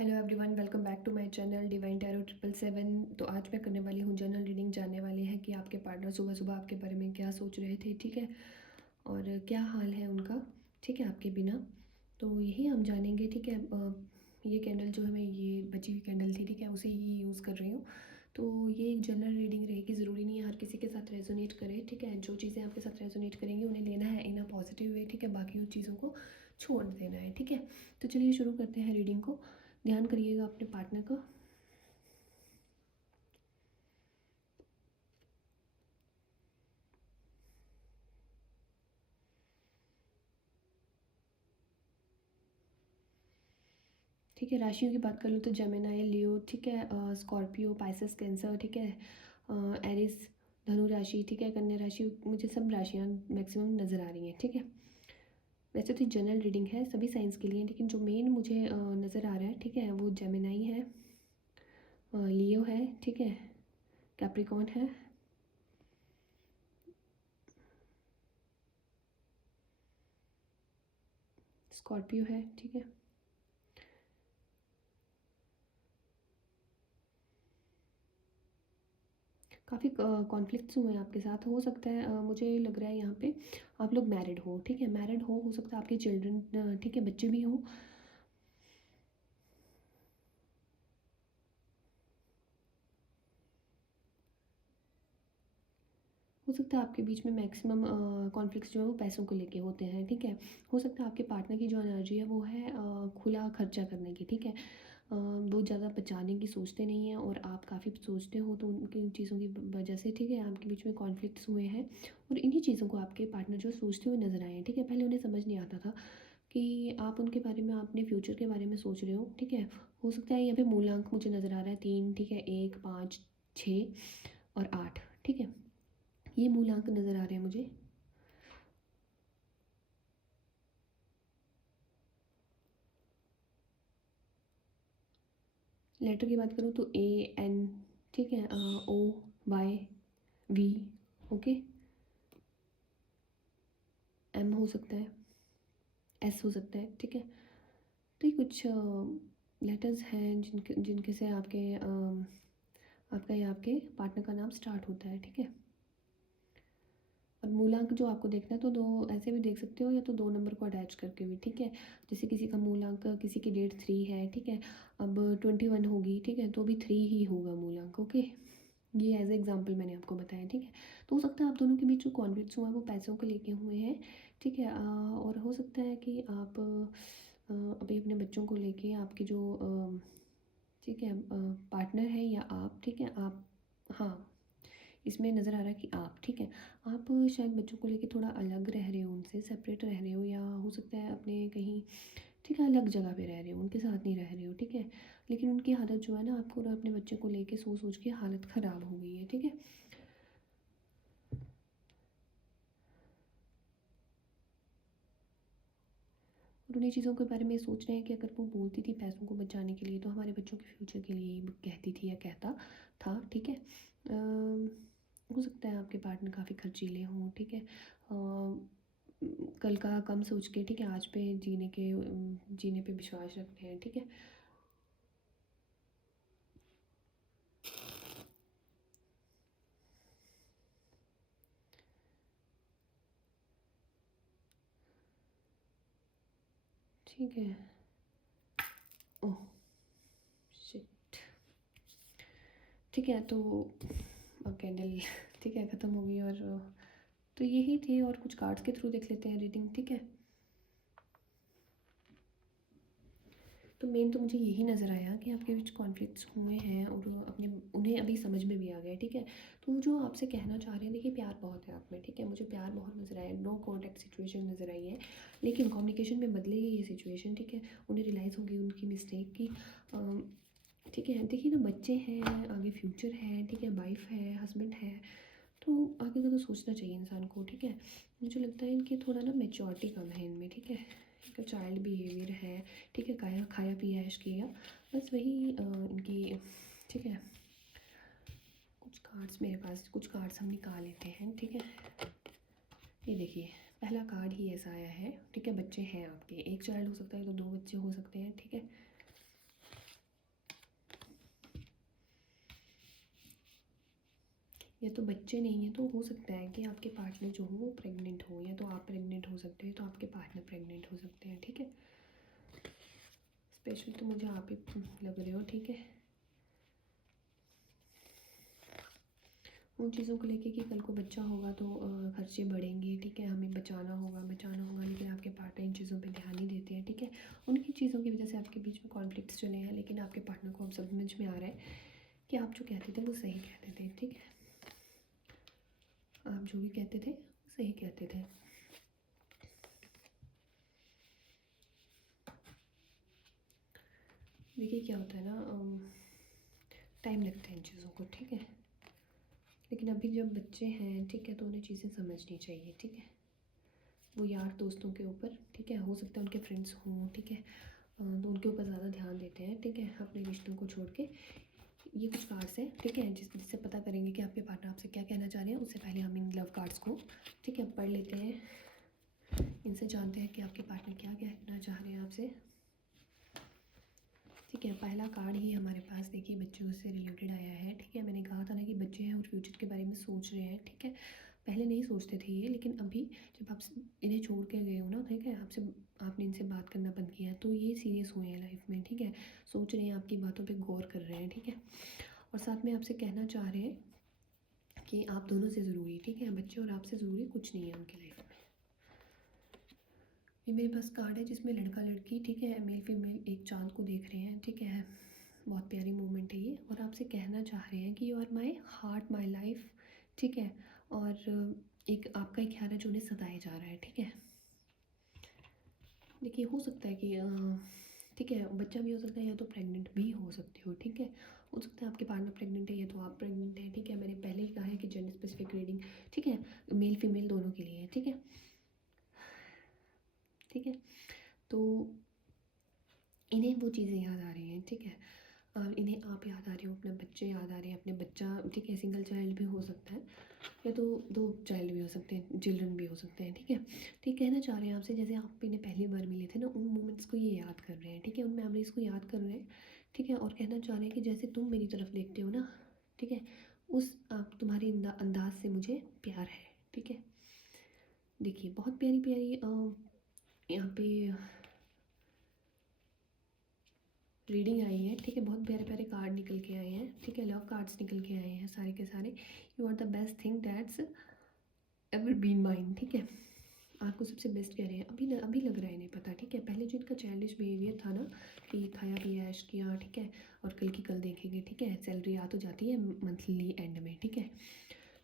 Hello everyone, welcome back to my channel divine tarot 777। तो आज मैं करने वाली हूँ जनरल रीडिंग। जानने वाले हैं कि आपके पार्टनर सुबह सुबह आपके बारे में क्या सोच रहे थे, ठीक है, और क्या हाल है उनका, ठीक है, आपके बिना। तो यही हम जानेंगे, ठीक है। ये कैंडल जो है, मैं ये बची हुई कैंडल थी, ठीक है, उसे ही यूज़ कर रही हूँ। तो ये एक जनरल रीडिंग रहेगी, ज़रूरी नहीं है हर किसी के साथ रेजोनेट करे, ठीक है। जो चीज़ें आपके साथ रेजोनेट करेंगी उन्हें लेना है इन अ पॉजिटिव वे, ठीक है, बाकी उन चीज़ों को छोड़ देना है, ठीक है। तो चलिए शुरू करते हैं रीडिंग को। ध्यान करिएगा अपने पार्टनर का। ठीक है, राशियों की बात कर लूँ तो जेमिनाई, लियो, ठीक है, स्कॉर्पियो, पाइसेस, कैंसर, ठीक है, एरिस, धनु राशि, ठीक है, कन्या राशि। मुझे सब राशियाँ मैक्सिमम नज़र आ रही हैं, ठीक है। वैसे तो जनरल रीडिंग है, सभी साइंस के लिए, लेकिन जो मेन मुझे नज़र आ रहा है, ठीक है, वो जेमिनाई है, लियो है, ठीक है, कैप्रिकॉन है, स्कॉर्पियो है, ठीक है। काफ़ी कॉन्फ्लिक्ट्स हुए हैं आपके साथ, हो सकता है। मुझे लग रहा है यहाँ पे आप लोग मैरिड हो, ठीक है, मैरिड हो सकता है आपके चिल्ड्रन, ठीक है, बच्चे भी हों। हो सकता है आपके बीच में मैक्सिमम कॉन्फ्लिक्ट्स जो है वो पैसों को लेके होते हैं, ठीक है। हो सकता है आपके पार्टनर की जो एनर्जी है वो है खुला खर्चा करने की, ठीक है। वो ज़्यादा बचाने की सोचते नहीं हैं और आप काफ़ी सोचते हो, तो उनकी चीज़ों की वजह से, ठीक है, आपके बीच में कॉन्फ्लिक्ट्स हुए हैं। और इन्हीं चीज़ों को आपके पार्टनर जो सोचते हुए नजर आए हैं, ठीक है। पहले उन्हें समझ नहीं आता था कि आप उनके बारे में, अपने फ्यूचर के बारे में सोच रहे हो, ठीक है। हो सकता है यहाँ पे मूलांक मुझे नज़र आ रहा है 3, ठीक है, 1, 5, 6 और 8, ठीक है। ये मूलांक नज़र आ रहे हैं मुझे। लेटर की बात करूँ तो A N, ठीक है, O Y V, okay, M हो सकता है, S हो सकता है, ठीक है। तो ये कुछ लेटर्स हैं जिनके से आपका या आपके पार्टनर का नाम स्टार्ट होता है, ठीक है। और मूलांक जो आपको देखना है तो दो ऐसे भी देख सकते हो, या तो दो नंबर को अटैच करके भी, ठीक है। जैसे किसी का मूलांक, किसी की डेट 3 है, ठीक है, अब 21 होगी, ठीक है, तो भी 3 ही होगा मूलांक, ओके। ये एज एग्जांपल मैंने आपको बताया, ठीक है। तो हो सकता है आप दोनों के बीच जो कॉन्फ्लिक्ट्स हुए हैं वो पैसों को लेके हुए हैं, ठीक है। और हो सकता है कि आप अभी अपने बच्चों को लेके आपके जो ठीक है, पार्टनर है या आप, ठीक है, आप, हाँ, इसमें नज़र आ रहा है कि आप, ठीक है, आप शायद बच्चों को लेके थोड़ा अलग रह रहे हो, उनसे सेपरेट रह रहे हो, या हो सकता है अपने कहीं, ठीक है, अलग जगह पे रह रहे हो, उनके साथ नहीं रह रहे हो, ठीक है। लेकिन उनकी हालत जो है ना, आपको और अपने बच्चे को लेके सोच सोच के हालत ख़राब हो गई है, ठीक है। और उन्हीं चीज़ों के बारे में सोच रहे हैं कि अगर वो बोलती थी पैसों को बचाने के लिए, तो हमारे बच्चों के फ्यूचर के लिए ही कहती थी या कहता था, ठीक है। हो सकता है आपके पार्टनर काफ़ी खर्चीले हों, ठीक है, कल का कम सोच के, ठीक है, आज पे जीने पे विश्वास रखते हैं, ठीक है। ठीक है। ओह शिट, ठीक है। तो अब कैंडल ठीक है ख़त्म हो गई, और तो यही थी, और कुछ कार्ड्स के थ्रू देख लेते हैं रीडिंग, ठीक है। तो मेन तो मुझे यही नज़र आया कि आपके बीच कॉन्फ्लिक्ट्स हुए हैं, और अपने उन्हें अभी समझ में भी आ गया, ठीक है। तो वो जो आपसे कहना चाह रहे हैं, देखिए, प्यार बहुत है आप में, ठीक है, मुझे प्यार बहुत नज़र आया, नो कॉन्टैक्ट सिचुएशन नज़र आई है, लेकिन कम्युनिकेशन में बदलेगी ये सिचुएशन, ठीक है। उन्हें रियलाइज़ होगी उनकी मिस्टेक की, ठीक है। देखिए ना, बच्चे हैं, आगे फ्यूचर है, ठीक है, वाइफ है, हस्बैंड है, तो आगे का तो सोचना चाहिए इंसान को, ठीक है। मुझे लगता है इनकी थोड़ा ना मेच्योरिटी कम है इनमें, ठीक है, इनका चाइल्ड बिहेवियर है, ठीक है, खाया खाया पिया ऐश किया, बस वही इनकी, ठीक है। कुछ कार्ड्स मेरे पास, कुछ कार्ड्स हम निकाल लेते हैं, ठीक है। ये देखिए, पहला कार्ड ही ऐसा आया है, ठीक है। बच्चे हैं आपके, एक चाइल्ड हो सकता है तो दो बच्चे हो सकते हैं, ठीक है। या तो बच्चे नहीं हैं, तो हो सकता है कि आपके पार्टनर जो हो वो प्रेग्नेंट हो, या तो आप प्रेग्नेंट हो सकते हैं, तो आपके पार्टनर प्रेग्नेंट हो सकते हैं, ठीक है। स्पेशली तो मुझे आप ही लग रहे हो, ठीक है। उन चीज़ों को लेके कि कल को बच्चा होगा तो खर्चे बढ़ेंगे, ठीक है, हमें बचाना होगा, लेकिन आपके पार्टनर इन चीज़ों पे ध्यान नहीं देते हैं, ठीक है। उनकी चीज़ों की वजह से आपके बीच में कॉन्फ्लिक्ट्स चले हैं, लेकिन आपके पार्टनर को अब समझ में आ रहा है कि आप जो कहते थे वो सही कहते थे, ठीक है। आप जो भी कहते थे वो सही कहते थे। देखिए क्या होता है ना, टाइम लगता है इन चीज़ों को, ठीक है। लेकिन अभी जब बच्चे हैं, ठीक है, तो उन्हें चीज़ें समझनी चाहिए, ठीक है। वो यार दोस्तों के ऊपर, ठीक है, हो सकता है उनके फ्रेंड्स हों, ठीक है, तो उनके ऊपर ज़्यादा ध्यान देते हैं, ठीक है, अपने रिश्तों को छोड़ के। ये कुछ कार्ड्स हैं, ठीक है, जिससे पता करेंगे कि आपके पार्टनर आपसे क्या कहना चाह रहे हैं। उससे पहले हम इन लव कार्ड्स को, ठीक है, पढ़ लेते हैं, इनसे जानते हैं कि आपके पार्टनर क्या कहना चाह रहे हैं आपसे, ठीक है। पहला कार्ड ही हमारे पास देखिए बच्चों से रिलेटेड आया है, ठीक है। मैंने कहा था ना कि बच्चे हैं और फ्यूचर के बारे में सोच रहे हैं, ठीक है। पहले नहीं सोचते थे ये, लेकिन अभी जब आप इन्हें छोड़ के गए हो ना, ठीक है, आपने इनसे बात करना बंद किया, तो ये सीरियस हुए हैं लाइफ में, ठीक है। सोच रहे हैं, आपकी बातों पे गौर कर रहे हैं, ठीक है। और साथ में आपसे कहना चाह रहे हैं कि आप दोनों से ज़रूरी, ठीक है, बच्चे और आपसे ज़रूरी कुछ नहीं है उनकी लाइफ में। ये मेरे पास कार्ड है जिसमें लड़का लड़की, ठीक है, मेल फीमेल एक चाँद को देख रहे हैं, ठीक है। बहुत प्यारी मोमेंट है ये, और आपसे कहना चाह रहे हैं कि you are my heart my life, ठीक है। और एक आपका एक ख्याल है जो उन्हें सताया जा रहा है, ठीक है। देखिए हो सकता है कि ठीक है, बच्चा भी हो सकता है, या तो प्रेग्नेंट भी हो सकते हो, ठीक है। हो सकता है आपके पार्टनर प्रेग्नेंट है, या तो आप प्रेग्नेंट हैं, ठीक है। मैंने पहले ही कहा है कि जेंडर स्पेसिफिक रीडिंग, ठीक है, मेल फीमेल दोनों के लिए है, ठीक है, ठीक है। तो इन्हें वो चीज़ें याद आ रही हैं, ठीक है। इन्हें आप याद आ रहे हो, अपने बच्चे याद आ रहे हैं, अपने बच्चा, ठीक है, सिंगल चाइल्ड भी हो सकता है, या तो दो चाइल्ड भी हो सकते हैं, चिल्ड्रन भी हो सकते हैं, ठीक है। ठीक कहना चाह रहे हैं आपसे, जैसे आप इन्हें पहली बार मिले थे ना, उन मोमेंट्स को ये याद कर रहे हैं, ठीक है, उन मेमोरीज़ को याद कर रहे हैं, ठीक है। और कहना चाह रहे हैं कि जैसे तुम मेरी तरफ देखते हो ना, ठीक है, उस आप तुम्हारे अंदाज से मुझे प्यार है, ठीक है। देखिए बहुत प्यारी प्यारी यहाँ पे रीडिंग आई है, ठीक है। बहुत प्यारे प्यारे कार्ड निकल के आए हैं, ठीक है, लव कार्ड्स निकल के आए हैं सारे के सारे। You are the best thing that's ever been mine, ठीक है। आपको सबसे बेस्ट कह रहे हैं, अभी लग रहा है इन्हें पता, ठीक है। पहले जो इनका चाइल्डिश बिहेवियर था ना, कि खाया पिया ऐश किया, ठीक है, और कल की कल देखेंगे, ठीक है। सैलरी आ तो जाती है मंथली एंड में, ठीक है,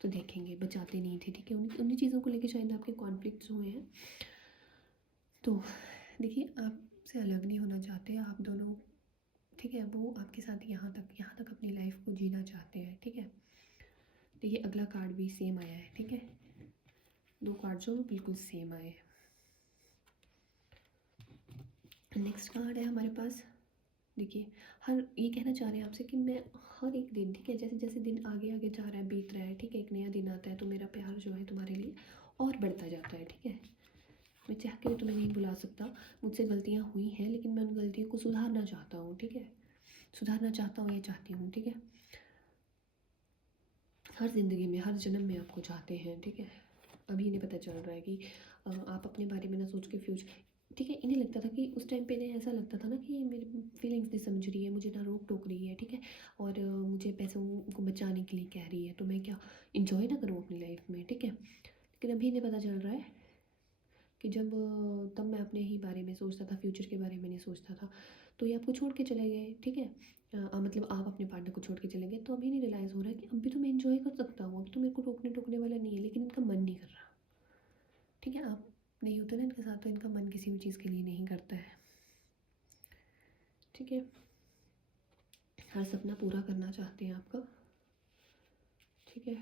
तो देखेंगे, बचाते नहीं थे, ठीक है। उन्हीं चीज़ों को लेकर शायद आपके कॉन्फ्लिक्ट्स हुए हैं। तो देखिए आपसे अलग नहीं होना चाहते आप दोनों, ठीक है। वो आपके साथ यहाँ तक अपनी लाइफ को जीना चाहते हैं, ठीक है। देखिए अगला कार्ड भी सेम आया है, ठीक है। दो कार्ड जो बिल्कुल सेम आए हैं। नेक्स्ट कार्ड है हमारे पास, देखिए ये कहना चाह रहे हैं आपसे कि मैं हर एक दिन, ठीक है, जैसे जैसे दिन आगे आगे जा रहा है, बीत रहा है, ठीक है, एक नया दिन आता है, तो मेरा प्यार जो है तुम्हारे लिए और बढ़ता जाता है, ठीक है। मैं चाह के तुम्हें नहीं बुला सकता, मुझसे गलतियाँ हुई हैं, लेकिन मैं उन गलतियों को सुधारना चाहता हूँ, ठीक है, सुधारना चाहता हूँ या चाहती हूँ, ठीक है। हर ज़िंदगी में, हर जन्म में आपको चाहते हैं, ठीक है। अभी इन्हें पता चल रहा है कि आप अपने बारे में ना सोच के फ्यूचर, ठीक है। इन्हें लगता था कि उस टाइम पे इन्हें ऐसा लगता था ना कि ये मेरी फीलिंग्स नहीं समझ रही है, मुझे ना रोक टोक रही है, ठीक है, और मुझे पैसों को बचाने के लिए कह रही है, तो मैं क्या इंजॉय ना करूँ अपनी लाइफ में, ठीक है। लेकिन अभी इन्हें पता चल रहा है कि जब तब मैं अपने ही बारे में सोचता था, फ्यूचर के बारे में नहीं सोचता था, तो ये आपको छोड़ के चले गए, ठीक है। मतलब आप अपने पार्टनर को छोड़ के चले गए, तो अभी नहीं रियलाइज़ हो रहा है कि अभी तो मैं इंजॉय कर सकता हूँ, अभी तो मेरे को रोकने टोकने वाला नहीं है, लेकिन इनका मन नहीं कर रहा, ठीक है। आप नहीं होते ना इनके साथ, तो इनका मन किसी भी चीज़ के लिए नहीं करता है, ठीक है। हर सपना पूरा करना चाहते हैं आपका, ठीक है।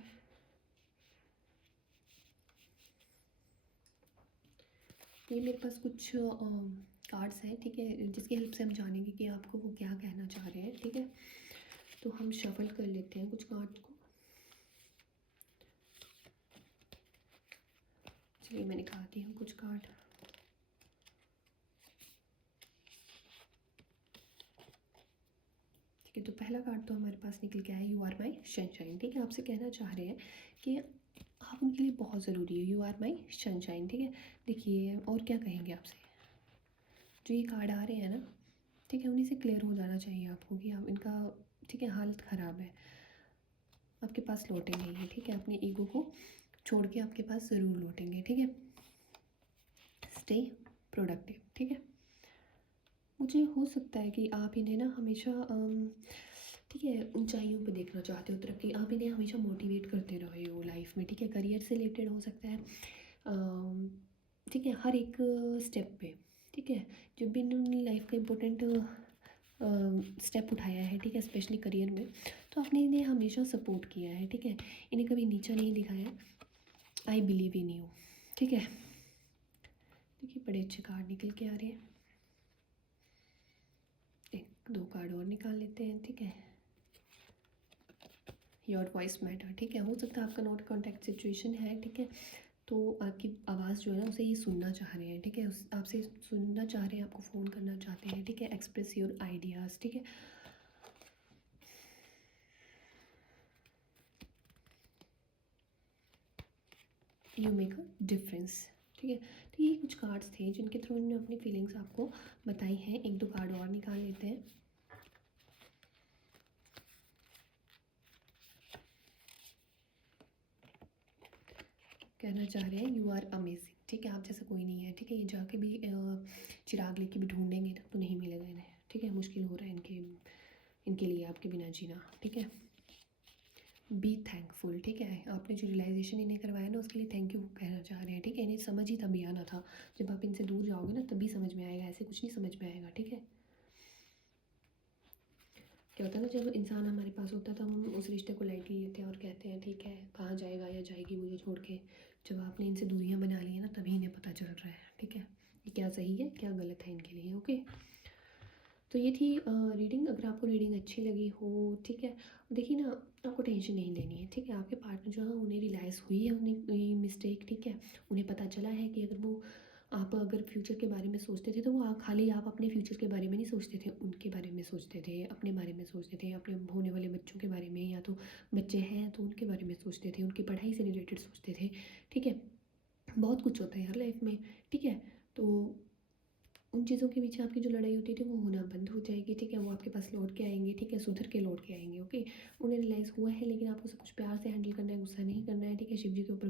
ये मेरे पास कुछ कार्ड्स हैं, ठीक है, जिसकी हेल्प से हम जानेंगे कि आपको वो क्या कहना चाह रहे हैं, ठीक है। तो हम शफल कर लेते हैं कुछ कार्ड को। चलिए मैं निकालती हूँ कुछ कार्ड। ठीक ओके, तो पहला कार्ड तो हमारे पास निकल के आया, यू आर माई सनशाइन। ठीक है, आपसे कहना चाह रहे हैं कि आप उनके लिए बहुत ज़रूरी हो, यू आर माई सनशाइन। ठीक है, देखिए और क्या कहेंगे आपसे, जो ये कार्ड आ रहे हैं ना, ठीक है, उन्हीं से क्लियर हो जाना चाहिए आपको कि आप इनका, ठीक है, हालत ख़राब है, आपके पास लौटेंगे ये। ठीक है, अपने ईगो को छोड़ के आपके पास ज़रूर लौटेंगे। ठीक है, स्टे प्रोडक्टिव। ठीक है, मुझे हो सकता है कि आप इन्हें ना हमेशा ठीक है, ऊंचाइयों पे देखना चाहते हो, तरक्की, आप इन्हें हमेशा मोटिवेट करते रहे हो लाइफ में। ठीक है, करियर से रिलेटेड हो सकता है, ठीक है, हर एक स्टेप पे। ठीक है, जब भी इन्होंने लाइफ का इम्पोर्टेंट स्टेप उठाया है, ठीक है, स्पेशली करियर में, तो आपने इन्हें हमेशा सपोर्ट किया है। ठीक है, इन्हें कभी नीचा नहीं दिखाया। I believe in you. ठीक है, देखिए बड़े अच्छे कार्ड निकल के आ रहे हैं, एक दो कार्ड और निकाल लेते हैं। ठीक है, योर वॉइस मैटर। ठीक है, हो सकता है आपका नॉट कॉन्टैक्ट सिचुएशन है। ठीक है, तो आपकी आवाज़ जो है ना, उसे ये सुनना चाह रहे हैं। ठीक है, आपसे सुनना चाह रहे हैं, आपको फ़ोन करना चाहते हैं। ठीक है, एक्सप्रेस योर आइडियाज़। ठीक है, यू मेक अ डिफरेंस। ठीक है, तो ये कुछ कार्ड्स थे जिनके थ्रू इन्होंने अपनी फीलिंग्स आपको बताई हैं। एक दो कार्ड और निकाल लेते हैं। कहना चाह रहे हैं यू आर अमेजिंग। ठीक है, आप जैसा कोई नहीं है। ठीक है, ये जाके भी चिराग लेके भी ढूंढेंगे ना तो नहीं मिलेगा इन्हें। ठीक है, मुश्किल हो रहा है इनके इनके लिए आपके बिना जीना। ठीक है, बी थैंकफुल। ठीक है, आपने जो रियलाइजेशन इन्हें करवाया ना, उसके लिए थैंक यू कहना चाह रहे हैं। ठीक है, इन्हें समझ ही तभी आना था जब आप इनसे दूर जाओगे ना, तभी समझ में आएगा, ऐसे कुछ नहीं समझ में आएगा। ठीक है, क्या होता है ना, जब इंसान हमारे पास होता है तो हम उस रिश्ते को लाइटली लेते हैं और कहते हैं ठीक है, कहाँ जाएगा या जाएगी मुझे छोड़ के। जब आपने इनसे दूरियां बना ली है ना, तभी इन्हें पता चल रहा है। ठीक है, ये क्या सही है क्या गलत है इनके लिए। ओके, तो ये थी रीडिंग। अगर आपको रीडिंग अच्छी लगी हो, ठीक है, देखिए ना, आपको टेंशन नहीं लेनी है। ठीक है, आपके पार्टनर जो है उन्हें रियलाइज़ हुई है उन्हें मिस्टेक। ठीक है, उन्हें पता चला है कि अगर वो, आप अगर फ्यूचर के बारे में सोचते थे तो वो खाली आप अपने फ्यूचर के बारे में नहीं सोचते थे, उनके बारे में सोचते थे, अपने बारे में सोचते थे, अपने होने वाले बच्चों के बारे में, या तो बच्चे हैं तो उनके बारे में सोचते थे, उनकी पढ़ाई से रिलेटेड सोचते थे। ठीक है, बहुत कुछ होता है यार लाइफ में। ठीक है, तो उन चीज़ों के पीछे आपकी जो लड़ाई होती थी वो होना बंद हो जाएगी। ठीक है, वो आपके पास लौट के आएंगे। ठीक है, सुधर के लौट के आएंगे। ओके, उन्हें रियलाइज़ हुआ है, लेकिन आपको सब कुछ प्यार से हैंडल करना है, गुस्सा नहीं करना है। ठीक है, शिव जी के ऊपर